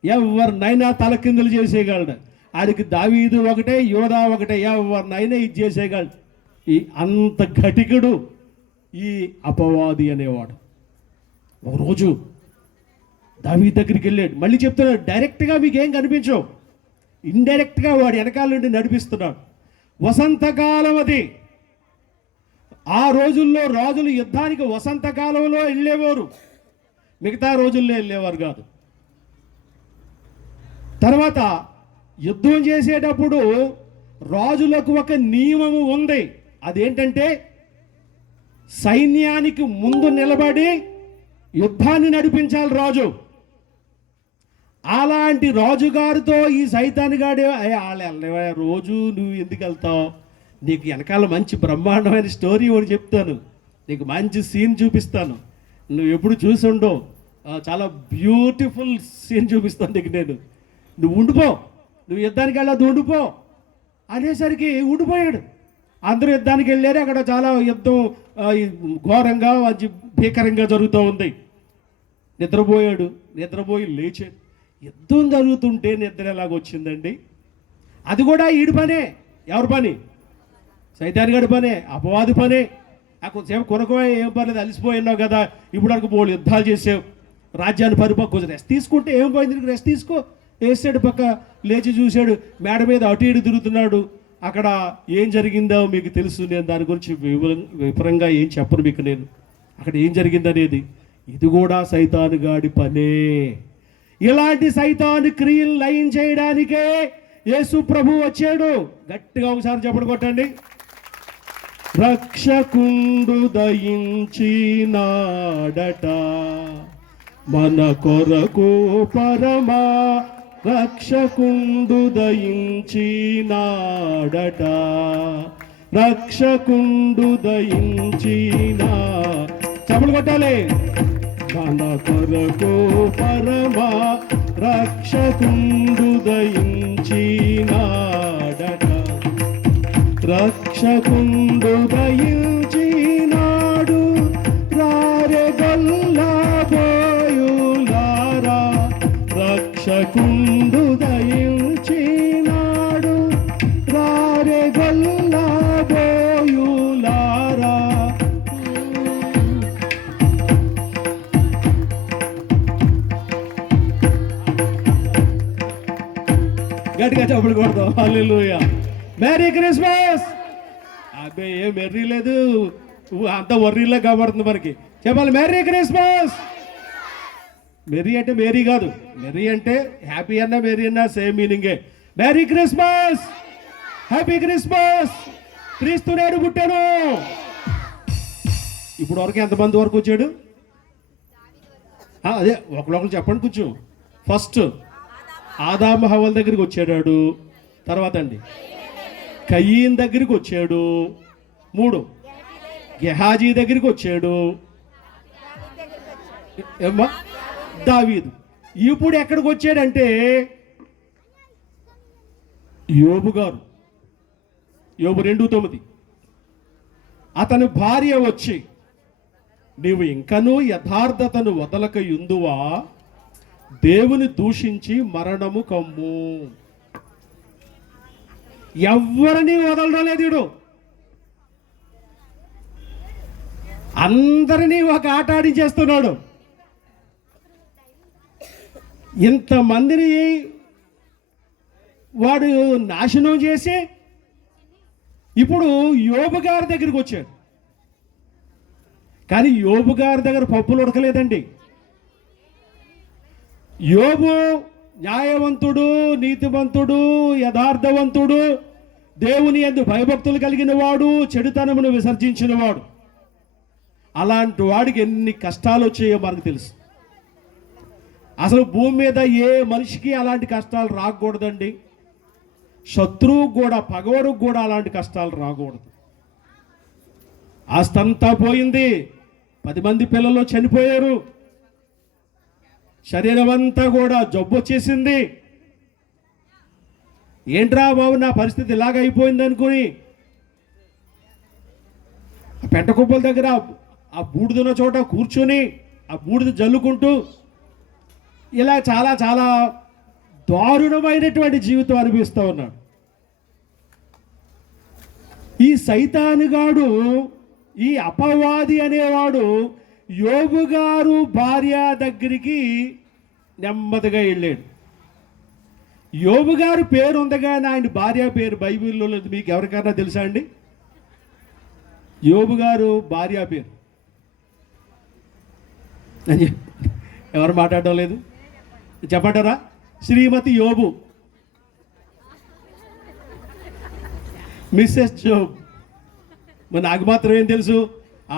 ఎవరినైనా తలకిందులు చేసేయగలడు. ఆడికి దావీదు ఒకటే, యోధా ఒకటే, ఎవరినైనా ఇది చేసేయగలడు. ఈ అంత ఘటికుడు ఈ అపవాది అనేవాడు. ఒకరోజు దావీదు దగ్గరికి వెళ్ళాడు. మళ్ళీ చెప్తున్నాడు, డైరెక్ట్గా మీకేం కనిపించవు, ఇండైరెక్ట్గా వాడు వెనకాల నుండి నడిపిస్తున్నాడు. వసంతకాలం అది. ఆ రోజుల్లో రాజులు యుద్ధానికి వసంతకాలంలో వెళ్ళేవారు, మిగతా రోజుల్లో వెళ్ళేవారు కాదు. తర్వాత యుద్ధం చేసేటప్పుడు రాజులకు ఒక నియమము ఉంది. అదేంటంటే సైన్యానికి ముందు నిలబడి యుద్ధాన్ని నడిపించాలి రాజు. అలాంటి రాజుగారితో ఈ సైతానుగాడే, రోజు నువ్వు ఎందుకు వెళ్తావు, నీకు వెనకాల మంచి బ్రహ్మాండమైన స్టోరీ ఒకటి చెప్తాను, నీకు మంచి సీన్ చూపిస్తాను, నువ్వు ఎప్పుడు చూసి ఉండవు, చాలా బ్యూటిఫుల్ సీన్ చూపిస్తాను నీకు నేను, నువ్వు ఉండిపో, నువ్వు యుద్ధానికి వెళ్ళదు ఉండిపో అనేసరికి ఉండిపోయాడు. అందరూ యుద్ధానికి వెళ్ళారు. అక్కడ చాలా యుద్ధం ఘోరంగా మంచి భీకరంగా జరుగుతూ ఉంది. నిద్రపోయాడు. నిద్రపోయి లేచాడు. యుద్ధం జరుగుతుంటే నిద్ర ఎలాగొచ్చిందండి? అది కూడా ఈడి పనే. ఎవరి పని? సైతాన్గాడి పనే, అపవాది పనే. కొంచెంసేపు కొనుక్కోవే, ఏం పర్లేదు, అలసిపోయినావు కదా, ఇప్పుడు వరకు బోళ్ళు యుద్ధాలు చేసావు, రాజ్యాన్ని పరిపక్వ రెస్ట్ తీసుకుంటే ఏం పోయింది, నీకు రెస్ట్ తీసుకో. వేసాడు, పక్క లేచి చూశాడు, మేడ మీద అటు ఇటు తిరుగుతున్నాడు. అక్కడ ఏం జరిగిందో మీకు తెలుసు, నేను దాని గురించి వివరంగా ఏం చెప్పను మీకు నేను, అక్కడ ఏం జరిగిందనేది. ఇది కూడా సైతానుగాడి పనే. ఇలాంటి సైతాను క్రియలు లయం చేయడానికే యేసు ప్రభు వచ్చాడు. గట్టిగా ఒకసారి చెప్పడు కొట్టండి. రక్షకుండు దయించినాడట మన కొరకు పరమా, రక్షకుండు దయించినాడట, రక్షకుండు దయించినా, చప్పలు కొట్టాలి. మన కొరకు పరమా, రక్షకుండు దయించినాడట, రక్షకుండు దయించినాడు, రారె గొల్లబోయులారా, రక్షకుండు దయించినాడు, రారె గొల్లబోయులారా. గట్టిగా చప్పుడు కొడతాం. హల్లెలూయా. Merry Christmas. అబ్బే ఏం మెర్రీ లేదు, అంత వర్రీలా కాబడుతుంది మనకి. చెప్పాలి మేరీ క్రిస్మస్. మెర్రీ అంటే మేరీ కాదు, మెర్రీ అంటే హ్యాపీ అన్నా మేరీ అన్నా సేమ్ మీనింగే. Merry Christmas, happy Christmas. Kristu నాడు పుట్టాడు. ఇప్పుడు వరకు ఎంతమంది వరకు వచ్చాడు? అదే ఒకళ్ళు చెప్పండి కొంచెం. ఫస్ట్ ఆదాము హవ్వల దగ్గరికి వచ్చాడు. తర్వాత అండి కయీన్ దగ్గరికి వచ్చాడు. 3 గెహాజీ దగ్గరికి వచ్చాడు. ఏమ్మా దావీదు. ఇప్పుడు ఎక్కడికి వచ్చాడంటే యోబు గారు. యోబు 2:9. అతని భార్య వచ్చి, నీవు ఇంకనూ యథార్థతను వదలక యుందువా, దేవుని దూషించి మరణము కమ్ము. ఎవరిని వదలడం లేదు వీడు. అందరినీ ఒక ఆట ఆడించేస్తున్నాడు. ఇంతమందిని వాడు నాశనం చేసి ఇప్పుడు యోబు గారి దగ్గరికి వచ్చాడు. కానీ యోబు గారి దగ్గర పప్పులు ఉడకలేదండి. యోబు న్యాయవంతుడు, నీతివంతుడు, యథార్థవంతుడు, దేవుని యందు భయభక్తులు కలిగిన వాడు, చెడుతనమును విసర్జించిన వాడు. అలాంటి వాడికి ఎన్ని కష్టాలు వచ్చాయో మనకు తెలుసు. అసలు భూమి మీద ఏ మనిషికి అలాంటి కష్టాలు రాకూడదండి. శత్రువు కూడా, పగవాడికి కూడా అలాంటి కష్టాలు రాకూడదు. ఆస్తంతా పోయింది, 10 మంది పిల్లలు చనిపోయారు, శరీరం అంతా కూడా జబ్బు వచ్చేసింది. ఏంట్రా బాబు నా పరిస్థితి ఇలాగ అయిపోయింది అనుకుని పెంట కుప్పల దగ్గర ఆ బూడిదున్న చోట కూర్చొని ఆ బూడిద జల్లుకుంటూ ఇలా చాలా చాలా దారుణమైనటువంటి జీవితం అనిపిస్తూ ఉన్నాడు. ఈ సైతానుగాడు, ఈ అపవాది అనేవాడు యోబు గారు భార్య దగ్గరికి నెమ్మదిగా వెళ్ళాడు. యోబు గారు పేరు ఉందగానే ఆయన భార్య పేరు బైబిల్లో లేదు. మీకు ఎవరికైనా తెలుసా అండి యోబు గారు భార్య పేరు? ఎవరు మాట్లాడడం లేదు, చెప్పంటారా? శ్రీమతి యోబు, మిస్సెస్ జోబ్. మరి నాకు మాత్రం ఏం తెలుసు,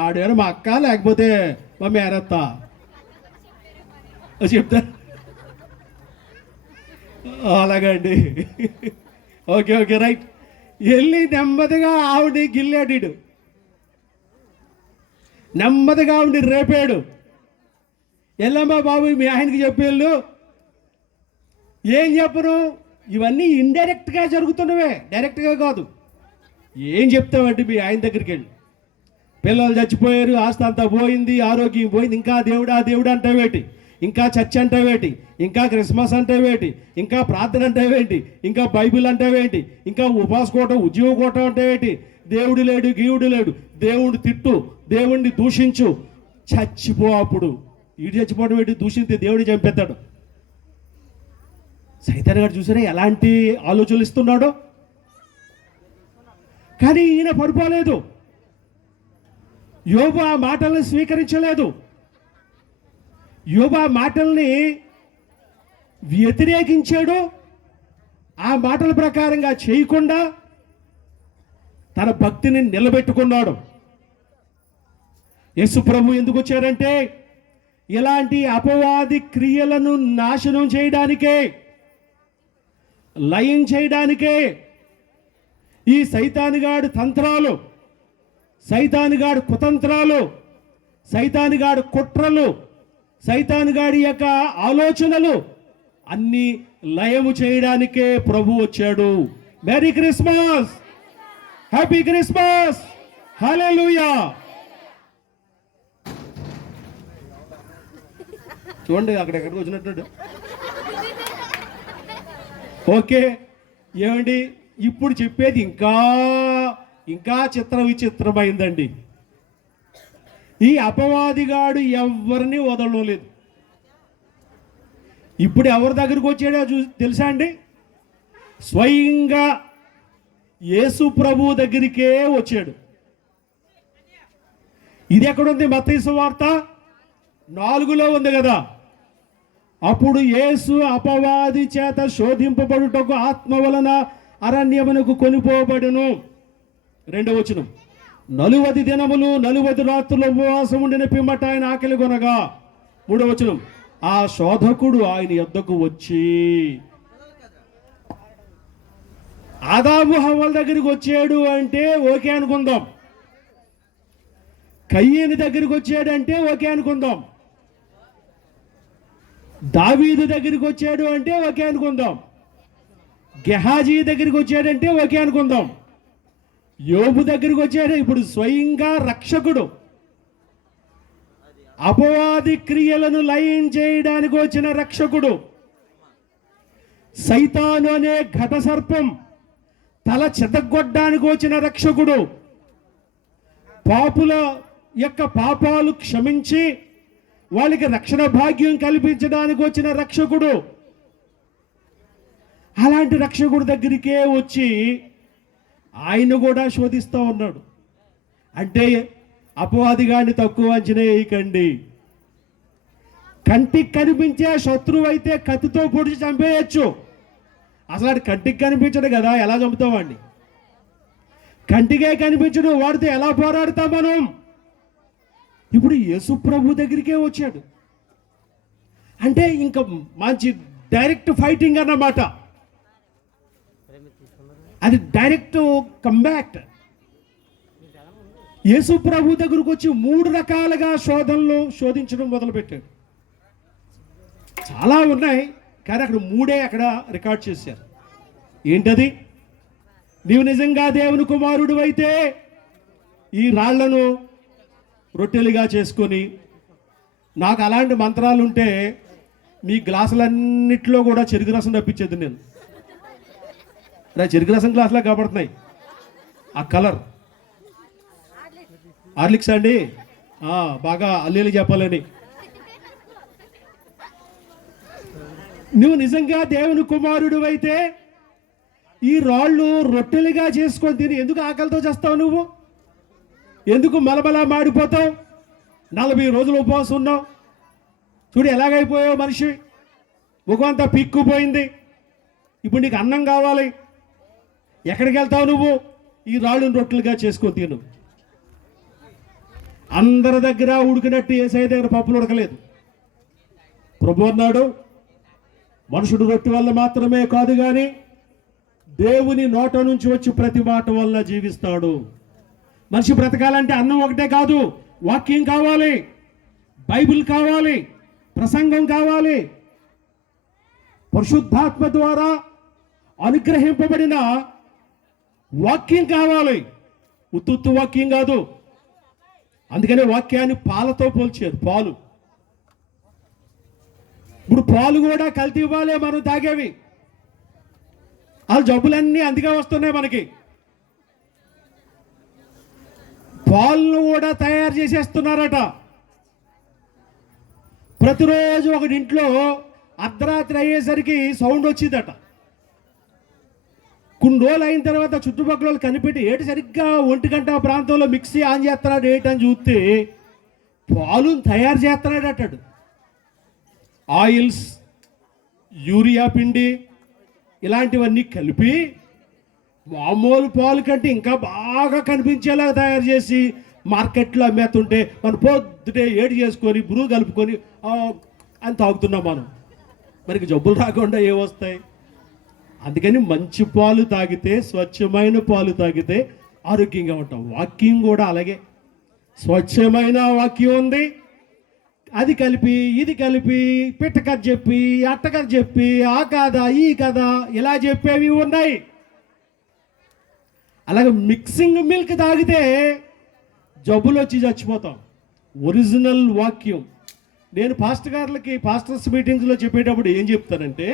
ఆడేమో మా అక్క లేకపోతే మా మేనత్త చెప్తా. అలాగండి, ఓకే ఓకే రైట్. వెళ్ళి నెమ్మదిగా ఆవిడ గిల్లాడు, నెమ్మదిగా ఆవిడ రేపాడు. వెళ్ళమ్మా బాబు మీ ఆయనకి చెప్పేళ్ళు. ఏం చెప్పను, ఇవన్నీ ఇండైరెక్ట్గా జరుగుతున్నవే, డైరెక్ట్గా కాదు. ఏం చెప్తామంటే మీ ఆయన దగ్గరికి వెళ్ళి, పిల్లలు చచ్చిపోయారు, ఆస్తి అంతా పోయింది, ఆరోగ్యం పోయింది, ఇంకా దేవుడా దేవుడు అంటావేటి, ఇంకా చర్చ్ అంటావేటి, ఇంకా క్రిస్మస్ అంటావేటి, ఇంకా ప్రార్థన అంటావేంటి, ఇంకా బైబిల్ అంటావేంటి, ఇంకా ఉపాసుకోవటం ఉద్యోగకోవటం అంటావేటి, దేవుడు లేడు గీవుడు లేడు, దేవుడు తిట్టు, దేవుడిని దూషించు, చచ్చిపో. అప్పుడు ఈడు చచ్చిపోవడం ఏంటి, దూషించి దేవుడిని చంపేస్తాడు. సైతాన్ గారు చూసారా ఎలాంటి ఆలోచనలు ఇస్తున్నాడో. కానీ ఈయన పడిపోలేదు, యోబు ఆ మాటల్ని స్వీకరించలేదు, యోబు ఆ మాటల్ని వ్యతిరేకించాడు. ఆ మాటల ప్రకారంగా చేయకుండా తన భక్తిని నిలబెట్టుకున్నాడు. యేసు ప్రభు ఎందుకు వచ్చారంటే ఇలాంటి అపవాది క్రియలను నాశనం చేయడానికే, లయం చేయడానికే. ఈ సైతానుగాడు తంత్రాలు, సైతానుగాడు కుతంత్రాలు, సైతానుగాడు కుట్రలు, సైతానుగాడి యొక్క ఆలోచనలు అన్నీ లయము చేయడానికే ప్రభు వచ్చాడు. మెరీ క్రిస్మస్, హ్యాపీ క్రిస్మస్, హల్లెలూయా. చూడండి అక్కడెక్కడికి వచ్చినట్టు. ఓకే ఏమండి, ఇప్పుడు చెప్పేది ఇంకా ఇంకా చిత్ర విచిత్రమైందండి. ఈ అపవాదిగాడు ఎవరిని వదలడం లేదు. ఇప్పుడు ఎవరి దగ్గరికి వచ్చాడో తెలుసా అండి? స్వయంగా యేసు ప్రభు దగ్గరికే వచ్చాడు. ఇది ఎక్కడుంది? మత్తయి సువార్త 4లో ఉంది కదా. అప్పుడు యేసు అపవాది చేత శోధింపబడుటకు ఆత్మ వలన అరణ్యమునకు కొనిపోబడును. 2వ వచనం, 40 దినములు 40 రాత్రులు ఉపవాసం ఉండిన పిమ్మట ఆయన ఆకలి కొనగా. 3వ వచనం, ఆ శోధకుడు ఆయన యొద్దకు వచ్చి, ఆదాము హవ్వల దగ్గరికి వచ్చాడు అంటే ఓకే అనుకుందాం, కయ్యని దగ్గరికి వచ్చాడంటే ఓకే అనుకుందాం, దావీదు దగ్గరికి వచ్చాడు అంటే ఓకే అనుకుందాం, గెహాజీ దగ్గరికి వచ్చాడంటే ఓకే అనుకుందాం, యోబు దగ్గరికి వచ్చాడు. ఇప్పుడు స్వయంగా రక్షకుడు, అపవాది క్రియలను లయం చేయడానికి వచ్చిన రక్షకుడు, సైతాను అనే ఘట సర్పం తల చెదగొట్టడానికి వచ్చిన రక్షకుడు, పాపుల యొక్క పాపాలు క్షమించి వాళ్ళకి రక్షణ భాగ్యం కల్పించడానికి వచ్చిన రక్షకుడు. అలాంటి రక్షకుడు దగ్గరికే వచ్చి ఆయన కూడా శోధిస్తూ ఉన్నాడు. అంటే అపవాదిగాన్ని తక్కువ అంచనా వేయకండి. కంటికి కనిపించే శత్రువు అయితే కత్తితో పొడిచి చంపేయచ్చు. అసలు అది కంటికి కనిపించడు కదా, ఎలా చంపుతామండి? కంటికే కనిపించడు, వాడితో ఎలా పోరాడతాం మనం? ఇప్పుడు యేసు ప్రభు దగ్గరికే వచ్చాడు అంటే ఇంకా మంచి డైరెక్ట్ ఫైటింగ్ అన్నమాట. అది డైరెక్ట్ కంబ్యాక్ట్. యేసు ప్రభు దగ్గరకు వచ్చి 3 రకాలుగా శోధించడం మొదలుపెట్టాడు. చాలా ఉన్నాయి, కానీ అక్కడ 3 అక్కడ రికార్డ్ చేశారు. ఏంటది? నీవు నిజంగా దేవుని కుమారుడు అయితే ఈ రాళ్లను రొట్టెలుగా చేసుకొని, నాకు అలాంటి మంత్రాలు ఉంటే మీ గ్లాసులన్నిట్లో కూడా చెరుకు రసం తప్పించేది నేను. చెరుకు రసం గ్లాసులా కాబడుతున్నాయి ఆ కలర్. హార్లిక్స్ అండి, బాగా అల్లేలు చెప్పాలని. నువ్వు నిజంగా దేవుని కుమారుడు అయితే ఈ రాళ్ళు రొట్టెలుగా చేసుకొని తిని. ఎందుకు ఆకలితో చేస్తావు నువ్వు? ఎందుకు మలమలా మాడిపోతావు? 40 రోజులు ఉపవాసం ఉన్నావు. చూడు ఎలాగైపోయావు మనిషి, ముఖం అంతా పిక్కుపోయింది. ఇప్పుడు నీకు అన్నం కావాలి, ఎక్కడికి వెళ్తావు నువ్వు? ఈ రాళ్ళను రొట్టెలుగా చేసుకొని తిను. అందరి దగ్గర ఉడికినట్టు యేసయ్య దగ్గర పప్పులు ఉడకలేదు. ప్రభు అన్నాడు, మనుషుడు రొట్టె వల్ల మాత్రమే కాదు కానీ దేవుని నోట నుంచి వచ్చి ప్రతి మాట వల్ల జీవిస్తాడు. మనిషి బ్రతకాలంటే అన్నం ఒకటే కాదు, వాక్యం కావాలి, బైబిల్ కావాలి, ప్రసంగం కావాలి, పరిశుద్ధాత్మ ద్వారా అనుగ్రహింపబడిన వాక్యం కావాలి. ఉత్తుత్తు వాక్యం కాదు. అందుకనే వాక్యాన్ని పాలతో పోల్చారు. పాలు, ఇప్పుడు పాలు కూడా కల్తీ ఇవ్వాలి మనం తాగేవి. ఆ జబ్బులన్నీ అందుకే వస్తున్నాయి మనకి. పాలను కూడా తయారు చేసేస్తున్నారట. ప్రతిరోజు ఒకటి ఇంట్లో అర్ధరాత్రి అయ్యేసరికి సౌండ్ వచ్చిందట. కొన్ని రోజులు అయిన తర్వాత చుట్టుపక్కల వాళ్ళు కనిపెట్టి ఏటి సరిగ్గా 1 గంట ప్రాంతంలో మిక్సీ ఆన్ చేస్తున్నాడు ఏటని చూస్తే పాలు తయారు చేస్తున్నాడు అంటాడు. ఆయిల్స్, యూరియా పిండి ఇలాంటివన్నీ కలిపి మామూలు పాలు కంటే ఇంకా బాగా కనిపించేలా తయారు చేసి మార్కెట్లో అమ్మేస్తుంటే మనం పొద్దుటే ఏడు చేసుకొని బ్రూ కలుపుకొని అని తాగుతున్నాం మనం. మనకి జబ్బులు రాకుండా ఏమొస్తాయి? అందుకని మంచి పాలు తాగితే, స్వచ్ఛమైన పాలు తాగితే ఆరోగ్యంగా ఉంటాం. వాక్యం కూడా అలాగే. స్వచ్ఛమైన వాక్యం ఉంది, అది కలిపి ఇది కలిపి పిట్టకథ చెప్పి అట్టకథ చెప్పి ఆ కథ ఈ కథ ఇలా చెప్పేవి ఉన్నాయి. అలాగే మిక్సింగ్ మిల్క్ తాగితే జబ్బులు వచ్చి చచ్చిపోతాం. ఒరిజినల్ వాక్యం. నేను పాస్టర్స్ మీటింగ్స్లో చెప్పేటప్పుడు ఏం చెప్తానంటే,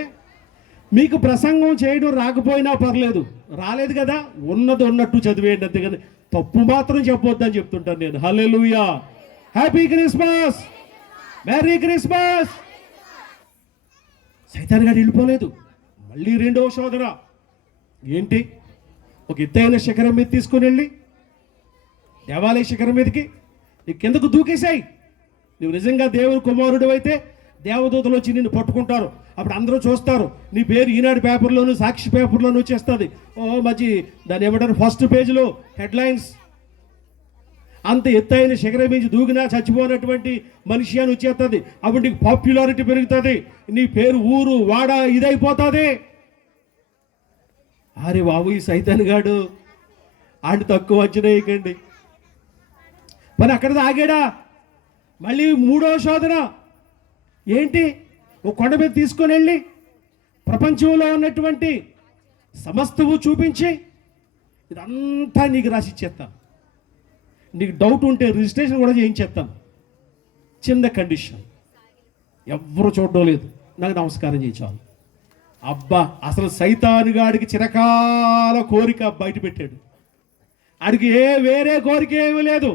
మీకు ప్రసంగం చేయడం రాకపోయినా పర్లేదు, రాలేదు కదా, ఉన్నది ఉన్నట్టు చదివేయండి, అంతేగాని తప్పు మాత్రం చెప్పొద్దని చెప్తుంటాను నేను. హల్లెలూయా, హ్యాపీ క్రిస్మస్, మెరీ క్రిస్మస్. సైతాన్ గారు వెళ్ళిపోలేదు. మళ్ళీ 2వ శోధన ఏంటి? ఒక ఎత్తైన శిఖరం మీద తీసుకుని వెళ్ళి, దేవాలయ శిఖరం మీదకి నీ కిందకు దూకేశాయి. నువ్వు నిజంగా దేవుని కుమారుడు అయితే దేవదూతలు వచ్చి నిన్ను పట్టుకుంటారు. అప్పుడు అందరూ చూస్తారు, నీ పేరు ఈనాడు పేపర్లోను సాక్షి పేపర్లోను వచ్చేస్తుంది. మంచి దాన్ని ఏమంటారు, ఫస్ట్ పేజీలో హెడ్లైన్స్. అంత ఎత్తైన శిఖరం మించి దూకినా చచ్చిపోయినటువంటి మనిషి అని వచ్చేస్తుంది. అప్పుడు నీకు పాపులారిటీ పెరుగుతుంది, నీ పేరు ఊరు వాడ ఇదైపోతుంది. అరే బాబు, ఈ సైతాన్ గాడు ఆడి తక్కువ అంచనేయకండి. మరి అక్కడ ఆగాడా? మళ్ళీ 3వ శోధన ఏంటి? ఒక కొండ మీద తీసుకొని వెళ్ళి ప్రపంచంలో ఉన్నటువంటి సమస్తము చూపించి ఇదంతా నీకు రాసిచ్చేస్తాను, నీకు డౌట్ ఉంటే రిజిస్ట్రేషన్ కూడా చేయించేస్తాను. చిన్న కండిషన్, ఎవరు చూడడం లేదు, నాకు నమస్కారం చేయించాలి. అబ్బా, అసలు సైతానుగాడికి చిరకాల కోరిక బయట పెట్టాడు. ఆడికి వేరే కోరిక ఏమీ లేదు.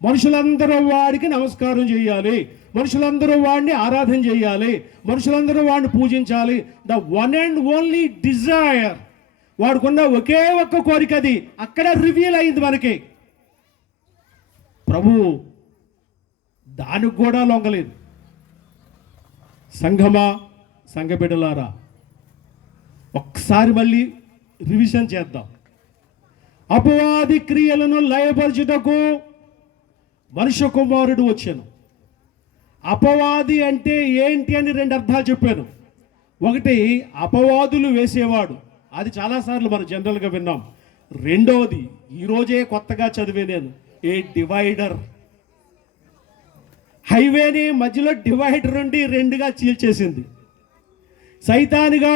మనుషులందరూ వాడికి నమస్కారం చేయాలి, మనుషులందరూ వాడిని ఆరాధన చేయాలి, మనుషులందరూ వాడిని పూజించాలి. The one and only Dzire, వాడుకున్న ఒకే ఒక్క కోరిక అది అక్కడ రివీల్ అయింది మనకి. ప్రభు దానికి కూడా లొంగలేదు. సంఘమా, సంఘ బిడ్డలారా, ఒక్కసారి మళ్ళీ రివిజన్ చేద్దాం. అపవాది క్రియలను లయపరచుటకు మనుష్య కుమారుడు వచ్చాను. అపవాది అంటే ఏంటి అని 2 అర్థాలు చెప్పాను. ఒకటి, అపవాదులు వేసేవాడు. అది చాలాసార్లు మనం జనరల్గా విన్నాం. రెండవది ఈరోజే కొత్తగా చదివే నేను, ఏ డివైడర్. హైవేని మధ్యలో డివైడర్ ఉండి రెండుగా చీల్చేసింది. సైతానుగా